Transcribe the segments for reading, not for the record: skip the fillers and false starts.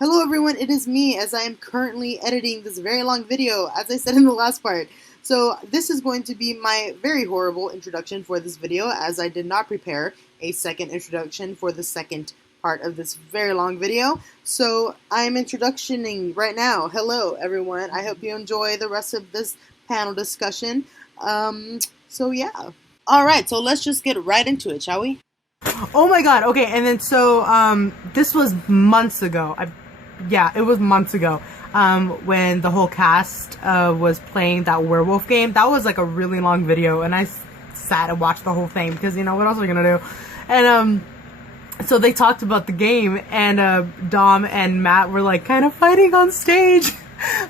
Hello everyone, it is me as I am currently editing this very long video, as I said in the last part. So this is going to be my very horrible introduction for this video, as I did not prepare a second introduction for the second part of this very long video. So I'm introductioning right now. Hello everyone, I hope you enjoy the rest of this panel discussion. So yeah. Alright, so let's just get right into it, shall we? Oh my god, okay, and then so, this was months ago. Yeah, it was months ago, when the whole cast, was playing that werewolf game. That was like a really long video, and I sat and watched the whole thing, because, you know, what else are we gonna do? And, so they talked about the game, and, Dom and Matt were like kind of fighting on stage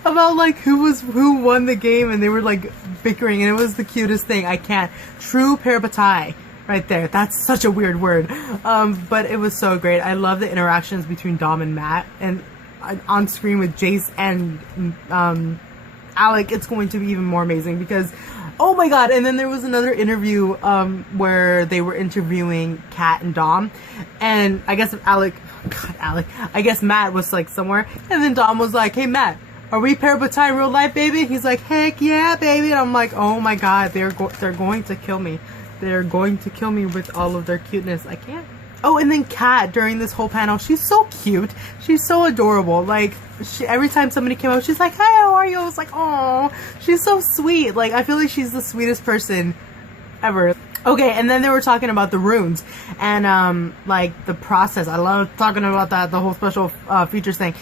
about like who won the game, and they were like bickering, and it was the cutest thing. I can't. True parabatai. Right there. That's such a weird word. But it was so great. I love the interactions between Dom and Matt, and on screen with Jace and Alec, it's going to be even more amazing because, oh my god. And then there was another interview where they were interviewing Kat and Dom, and I guess I guess Matt was like somewhere, and then Dom was like, hey Matt, are we parabatai in real life, baby? He's like, heck yeah, baby. And I'm like, oh my god, they're going to kill me. They're going to kill me with all of their cuteness. I can't. Oh, and then Kat, during this whole panel, she's so cute. She's so adorable. Like, every time somebody came up, she's like, hi, how are you? I was like, oh, she's so sweet. Like, I feel like she's the sweetest person ever. Okay, and then they were talking about the runes and, like, the process. I love talking about that, the whole special features thing.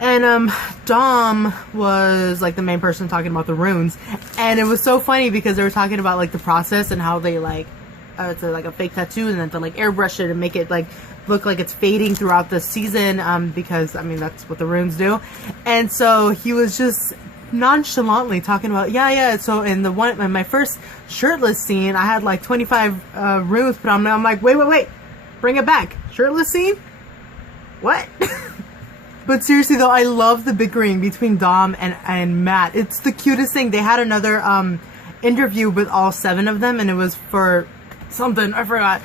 And, Dom was, like, the main person talking about the runes. And it was so funny because they were talking about, like, the process and how they, like, it's like a fake tattoo and then to, like, airbrush it and make it, like, look like it's fading throughout the season, because, I mean, that's what the runes do. And so he was just nonchalantly talking about, yeah, so in my first shirtless scene, I had, like, 25, runes put on me. I'm like, wait, bring it back. Shirtless scene? What? But seriously though, I love the bickering between Dom and Matt. It's the cutest thing. They had another interview with all 7 of them, and it was for something, I forgot.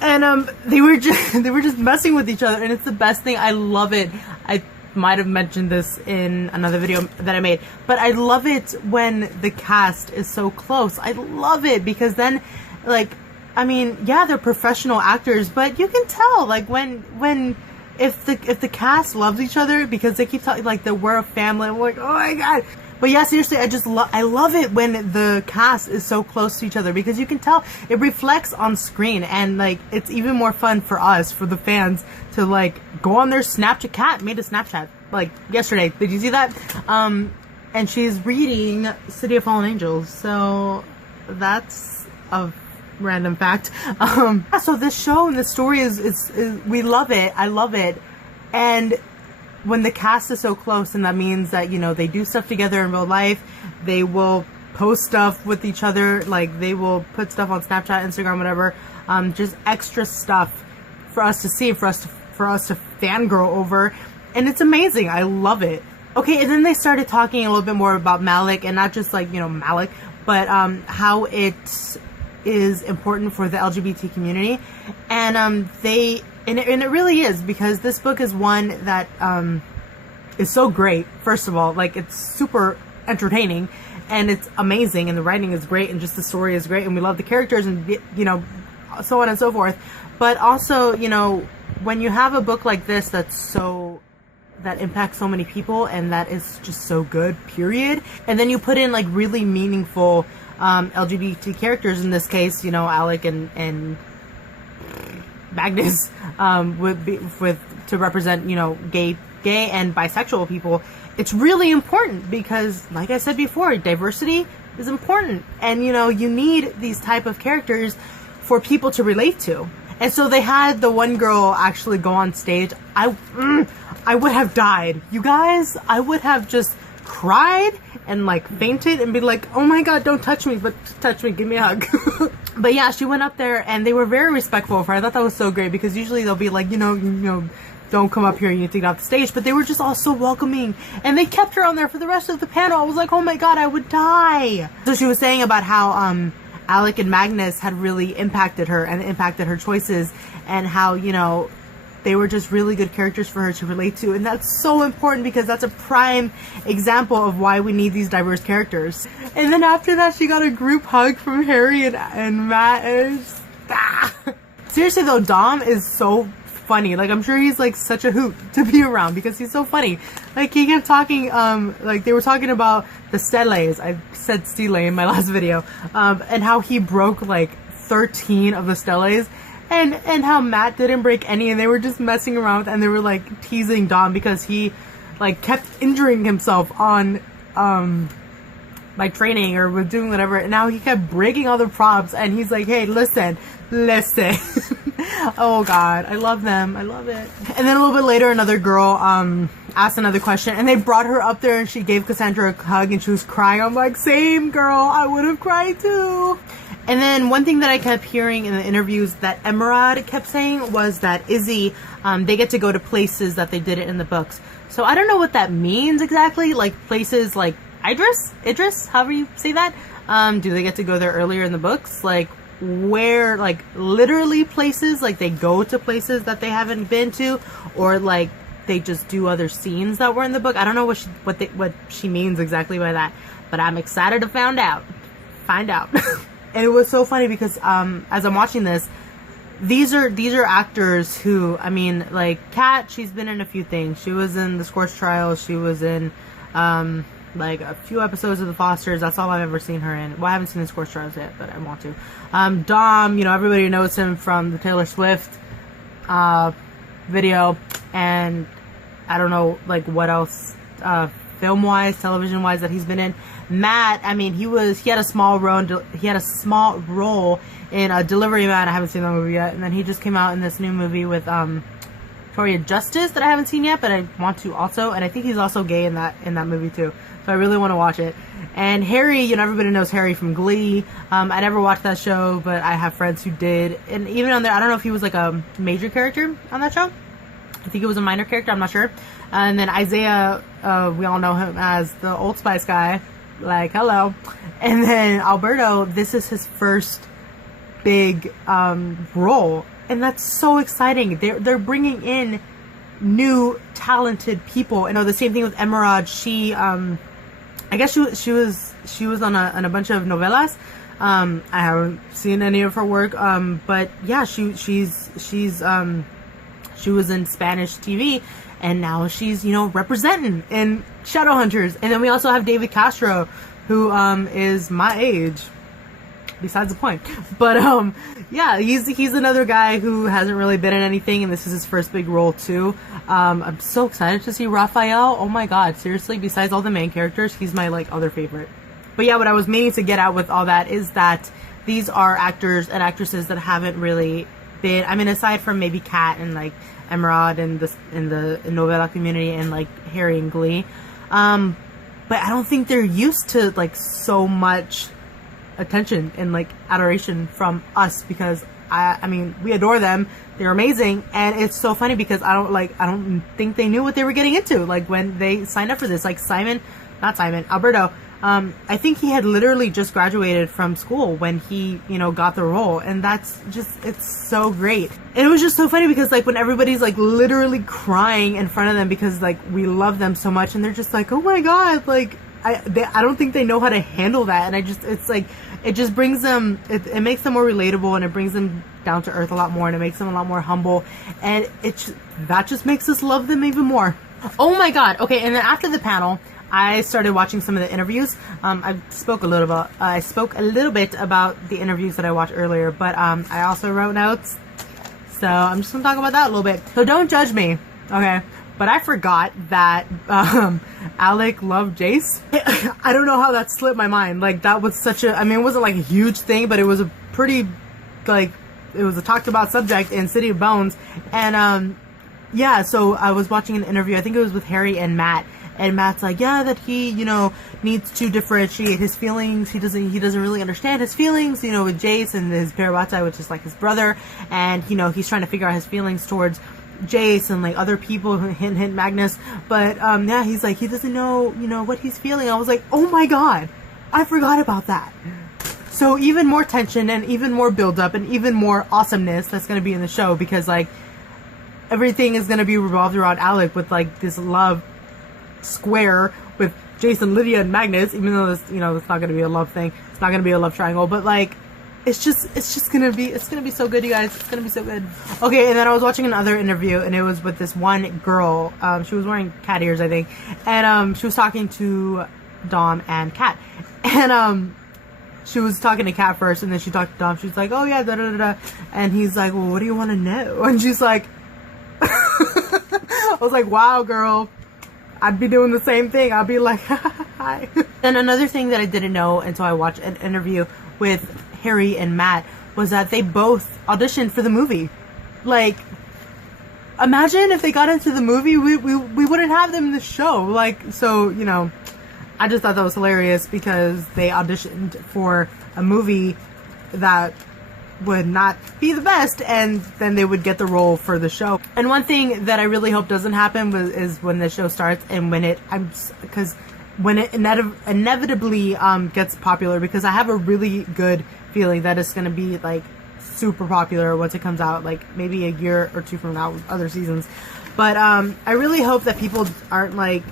And they were just messing with each other, and it's the best thing. I love it. I might have mentioned this in another video that I made, but I love it when the cast is so close. I love it because then, like, I mean, yeah, they're professional actors, but you can tell, like, if the cast loves each other because they keep talking like we're a family. I'm like, oh my god. But yeah, seriously, I love it when the cast is so close to each other because you can tell it reflects on screen, and like it's even more fun for us, for the fans, to like go on their Snapchat. Kat made a Snapchat like yesterday. Did you see that? And she's reading City of Fallen Angels, so that's a random fact. So this show and the story is we love it. I love it. And when the cast is so close, and that means that, you know, they do stuff together in real life, they will post stuff with each other, like they will put stuff on Snapchat, Instagram, whatever, just extra stuff for us to see, for us to fangirl over, and it's amazing. I love it. Okay, and then they started talking a little bit more about Malik, and not just like, you know, Malik, but how it is important for the LGBT community, and it really is, because this book is one that is so great. First of all, like, it's super entertaining and it's amazing, and the writing is great, and just the story is great, and we love the characters, and, you know, so on and so forth. But also, you know, when you have a book like this that impacts so many people and that is just so good, period, and then you put in like really meaningful LGBT characters, in this case, you know, Alec and Magnus, to represent, you know, gay and bisexual people. It's really important because, like I said before, diversity is important, and you know, you need these type of characters for people to relate to. And so they had the one girl actually go on stage. I would have died, you guys. I would have just cried and like fainted and be like, oh my god, don't touch me, but touch me, give me a hug. But yeah, she went up there and they were very respectful of her. I thought that was so great, because usually they'll be like, you know, don't come up here, you need to get off the stage. But they were just all so welcoming, and they kept her on there for the rest of the panel. I was like, oh my god, I would die. So she was saying about how Alec and Magnus had really impacted her and impacted her choices, and how, you know, they were just really good characters for her to relate to, and that's so important because that's a prime example of why we need these diverse characters. And then after that, she got a group hug from Harry and Matt, and it's just, Seriously though, Dom is so funny. Like, I'm sure he's like such a hoot to be around because he's so funny. Like, he kept talking, like they were talking about the steles. I said stele in my last video, and how he broke like 13 of the steles. And how Matt didn't break any, and they were just messing around with, and they were like teasing Dom because he like kept injuring himself on like training or was doing whatever, and now he kept breaking all the props, and he's like, hey, listen. Oh god, I love them. I love it. And then a little bit later, another girl asked another question, and they brought her up there, and she gave Cassandra a hug, and she was crying. I'm like, same girl, I would have cried too. And then one thing that I kept hearing in the interviews that Emerald kept saying was that Izzy, they get to go to places that they did it in the books. So I don't know what that means exactly, like places like Idris, however you say that. Do they get to go there earlier in the books? Like, where, like, literally places, like they go to places that they haven't been to, or like they just do other scenes that were in the book. I don't know what she means exactly by that, but I'm excited to find out. And it was so funny because as I'm watching this, these are actors who, I mean, like Kat, she's been in a few things. She was in the Scorch Trials. She was in like a few episodes of The Fosters. That's all I've ever seen her in. Well, I haven't seen the Scorch Trials yet, but I want to. Dom, you know, everybody knows him from the Taylor Swift video, and I don't know like what else film-wise, television-wise that he's been in. Matt, I mean, he had a small role in Delivery Man. I haven't seen that movie yet, and then he just came out in this new movie with Victoria Justice that I haven't seen yet, but I want to also, and I think he's also gay in that movie too. So I really want to watch it. And Harry, you know, everybody knows Harry from Glee. I never watched that show, but I have friends who did. And even on there, I don't know if he was like a major character on that show. I think it was a minor character, I'm not sure. And then Isaiah, we all know him as the Old Spice guy. Like, hello. And then Alberto, this is his first big role. And that's so exciting. They're bringing in new talented people. I know the same thing with Emerald. She I guess she was on a bunch of novelas. I haven't seen any of her work, but yeah, she was in Spanish TV, and now she's, you know, representing in Shadowhunters. And then we also have David Castro, who is my age. Besides the point. But yeah, he's another guy who hasn't really been in anything, and this is his first big role too. I'm so excited to see Raphael. Oh my god, seriously, besides all the main characters, he's my like other favorite. But yeah, what I was meaning to get at with all that is that these are actors and actresses that haven't really been, I mean, aside from maybe Kat and like Emerald and in the novella community and like Harry and Glee, but I don't think they're used to like so much attention and like adoration from us, because I mean, we adore them. They're amazing, and it's so funny because I don't think they knew what they were getting into, like when they signed up for this. Like Alberto, I think he had literally just graduated from school when he, you know, got the role, and that's just, it's so great. And it was just so funny because like when everybody's like literally crying in front of them because like we love them so much, and they're just like, oh my god, like I don't think they know how to handle that. And it's like, it just brings them, it makes them more relatable, and it brings them down to earth a lot more, and it makes them a lot more humble, and that just makes us love them even more. Oh my god. Okay, and then after the panel, I started watching some of the interviews. I spoke a little bit about the interviews that I watched earlier, but I also wrote notes, so I'm just gonna talk about that a little bit. So don't judge me, okay? But I forgot that Alec loved Jace. I don't know how that slipped my mind. Like, that was such a, I mean, it wasn't like a huge thing, but it was a pretty, like, it was a talked about subject in City of Bones. And yeah, so I was watching an interview, I think it was with Harry and Matt. And Matt's like, yeah, that he, you know, needs to differentiate his feelings. He doesn't really understand his feelings, you know, with Jace and his Perawata, which is like his brother. And, you know, he's trying to figure out his feelings towards Jace and like other people, hint Magnus. But yeah, he's like, he doesn't know, you know, what he's feeling. I was like, oh my god, I forgot about that. So even more tension and even more build up and even more awesomeness that's going to be in the show, because like everything is gonna be revolved around Alec with like this love square with Jason, Lydia, and Magnus, even though this, you know, it's not gonna be a love thing. It's not gonna be a love triangle, but like, it's gonna be so good, you guys. It's gonna be so good. Okay, and then I was watching another interview, and it was with this one girl. She was wearing cat ears, I think, and she was talking to Dom and Kat, and she was talking to Kat first, and then she talked to Dom. She's like, "Oh yeah, da da da da," and he's like, "Well, what do you want to know?" And she's like, I was like, "Wow, girl." I'd be doing the same thing. I'd be like, hi. And another thing that I didn't know until I watched an interview with Harry and Matt was that they both auditioned for the movie. Like, imagine if they got into the movie, we wouldn't have them in the show. Like, so, you know, I just thought that was hilarious because they auditioned for a movie that would not be the best, and then they would get the role for the show. And one thing that I really hope doesn't happen is when the show starts and when it inevitably gets popular, because I have a really good feeling that it's gonna be like super popular once it comes out, like maybe a year or two from now with other seasons. But I really hope that people aren't like,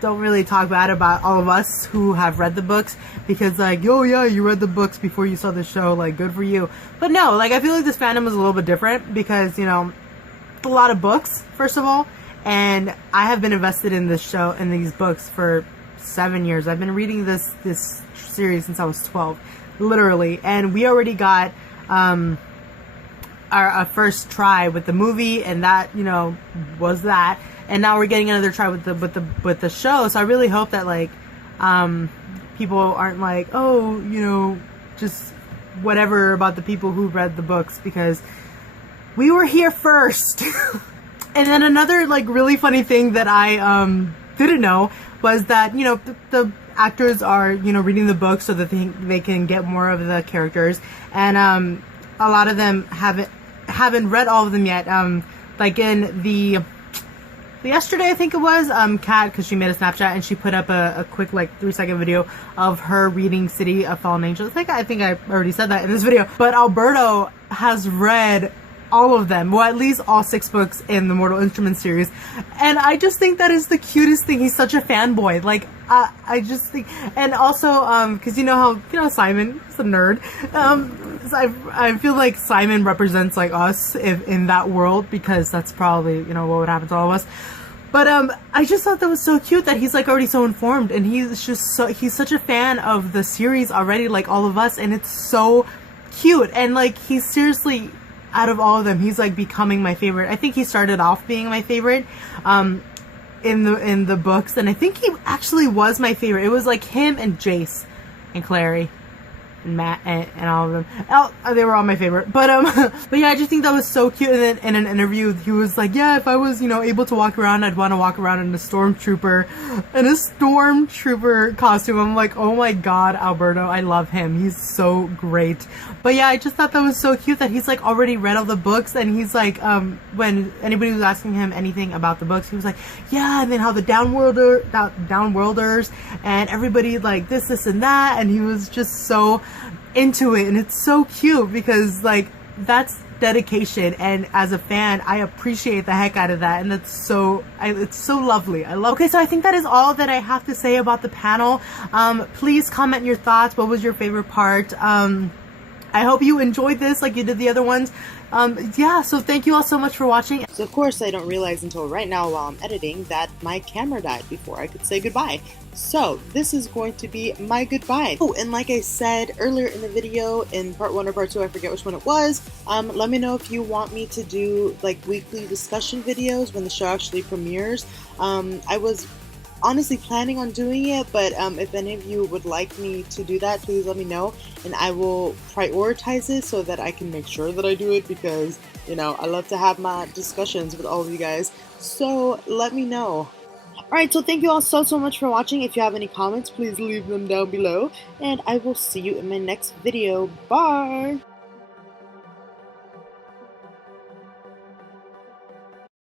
don't really talk bad about all of us who have read the books, because like, oh yeah, you read the books before you saw the show, like, good for you. But no, like, I feel like this fandom is a little bit different because, you know, it's a lot of books, first of all, and I have been invested in this show and these books for 7 years. I've been reading this series since I was 12, literally, and we already got our first try with the movie, and that, you know, was that. And now we're getting another try with the show. So I really hope that like people aren't like, oh, you know, just whatever about the people who read the books, because we were here first. And then another like really funny thing that I didn't know was that, you know, the actors are, you know, reading the book so that they can get more of the characters, and a lot of them haven't read all of them yet. Like in the yesterday, I think it was, Kat, because she made a Snapchat and she put up a quick like 3-second video of her reading City of Fallen Angels. I think I already said that in this video, but Alberto has read all of them, well, at least all 6 books in the Mortal Instruments series, and I just think that is the cutest thing. He's such a fanboy. Like, I just think, and also because you know how, you know, Simon is a nerd. I feel like Simon represents like us in that world, because that's probably, you know, what would happen to all of us. But I just thought that was so cute that he's like already so informed, and he's such a fan of the series already, like all of us, and it's so cute. And like, he's seriously, out of all of them, he's like becoming my favorite. I think he started off being my favorite in the books, and I think he actually was my favorite. It was like him and Jace and Clary and Matt and all of them. They were all my favorite. But but yeah, I just think that was so cute. And then in an interview, he was like, yeah, if I was, you know, able to walk around, I'd want to walk around in a stormtrooper costume. I'm like, oh my god, Alberto, I love him. He's so great. But yeah, I just thought that was so cute that he's like already read all the books, and he's like, when anybody was asking him anything about the books, he was like, yeah, and then how the downworlders and everybody like this and that, and he was just so into it. And it's so cute because like, that's dedication, and as a fan, I appreciate the heck out of that, and that's so it's so lovely. I love. Okay, so I think that is all that I have to say about the panel. Please comment your thoughts. What was your favorite part? I hope you enjoyed this like you did the other ones. Yeah, so thank you all so much for watching. So of course I don't realize until right now while I'm editing that my camera died before I could say goodbye. So this is going to be my goodbye. Oh, and like I said earlier in the video, in part 1 or part 2, I forget which one it was, let me know if you want me to do like weekly discussion videos when the show actually premieres. I was honestly planning on doing it, but if any of you would like me to do that, please let me know, and I will prioritize it so that I can make sure that I do it, because, you know, I love to have my discussions with all of you guys, so let me know. Alright, so thank you all so much for watching. If you have any comments, please leave them down below, and I will see you in my next video. Bye!